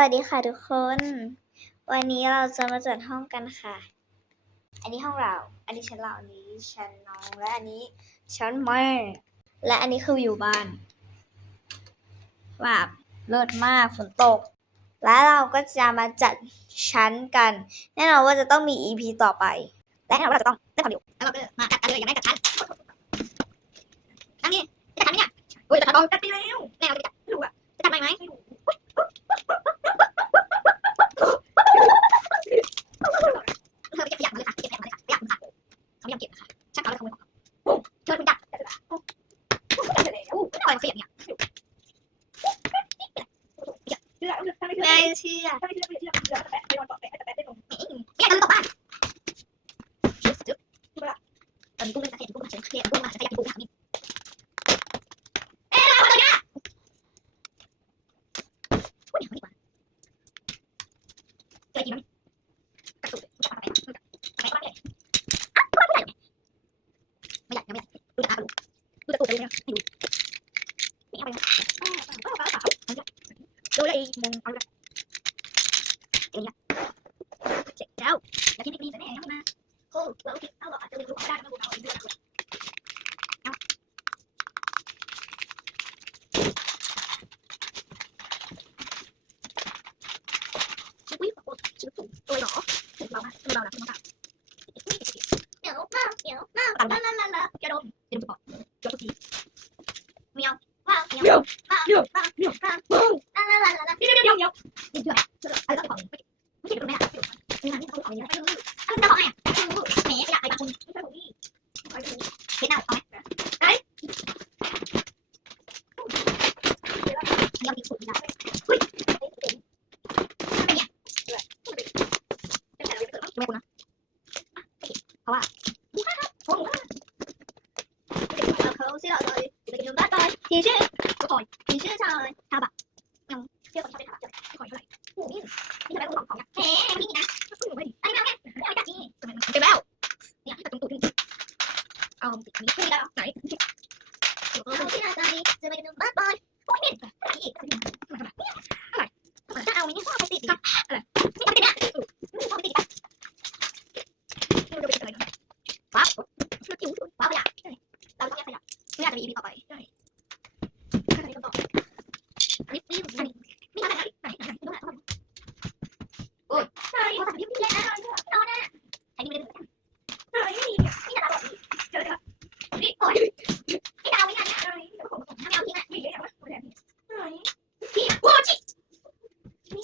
วัสดีค่ะทุกคน วันนี้เราจะมาจัดห้องกันค่ะ อันนี้ห้องเรา อันนี้ชั้นเรา อันนี้ชั้นน้อง และอันนี้ชั้นแม่ และอันนี้คือวิวบ้านแบบเลิศมากฝนตก และเราก็จะมาจัดชั้นกัน แน่นอนว่าจะต้องมี EP ต่อไป และแน่นอนว่าเราจะต้องได้ความเร็วแล้วเราก็มาจัดกันเลยอย่างแรกจัดชั้นนี่จะจัดชั้นไหมเนี่ยโอ้ยจัดชั้นบอลจัดไปแล้วแน่เราจะจัดไม่รู้อะจะจัดไหมไม่รู้เธอไปเก็บขยะมาเลยค่ะเก็บขยะมาเลยค่ะขยะคุณค่ะเขาไม่ยอมเก็บนะคะช่างเขาเลยขโมยของเขาเชิญคุณจัดไม่เอาอะไรมาเสียบเนี่ยไม่เชื่อไม่อยากจะตกบ้านตอนนี้กุ้งเล่นตะเกียบกุ้งมาเฉยเกียบกุ้งมาขยับกุ้งทำนี่เอ๊ะอะไรเนี่ยกุ้งอย่างนี้กว่าเจอจริงมั้ยกระสุนจะไปไม่อยากดูตาดูตะกุดเลยเนี่ยให้ดูไม่เอาไปดูเลยมุมเอาเลยเดี๋ยวเสร็จแล้วแล้วที่นี่จะแน่ยังไม่มาโอ้เราคิดเอาเราอาจจะลืมรู้ได้ไม่รู้เอาอีกเรื่องอุ้ยชิ้นสูงตัวหรอเราอะเราละเราเดี๋ยวมาจะดมจะบอกจะพูดดีเมียวว้าวเมียวเดี๋ยวอะไรต้องบอกไม่เห็นตรงไหนอ่ะไม่ทันที่เขาบอกอย่างนี้ไม่รู้จะบอกไงไม่รู้แหมอยากไปกับคุณไม่ใช่ผมนี่เห็นเอาเอาไหมไอ้ยังมีสูตรไม่ได้เฮ้ยทำไมเนี่ยไม่คุณนะเพราะว่าเขาชื่อเราเลยจะกินบ้าตายทีชื่อทุกคนทีชื่อชายชาบะยังเที่ยวคนชอบไปถามทุกคนเท่าไหร่โอ้ยนี่ทำไมคุณของแหมพี่นะไอ้แมวแกเอาจากนี่เป็นแล้วเนี่ยแต่ตรงตูดนี่เอาติดนี้ไม่ได้ไหนเขาชื่ออะไรจะไปกินบ้าตายโอ้ยนี่อีกอะไรถ้าเอาเนี่ยก็ไปติดอะไร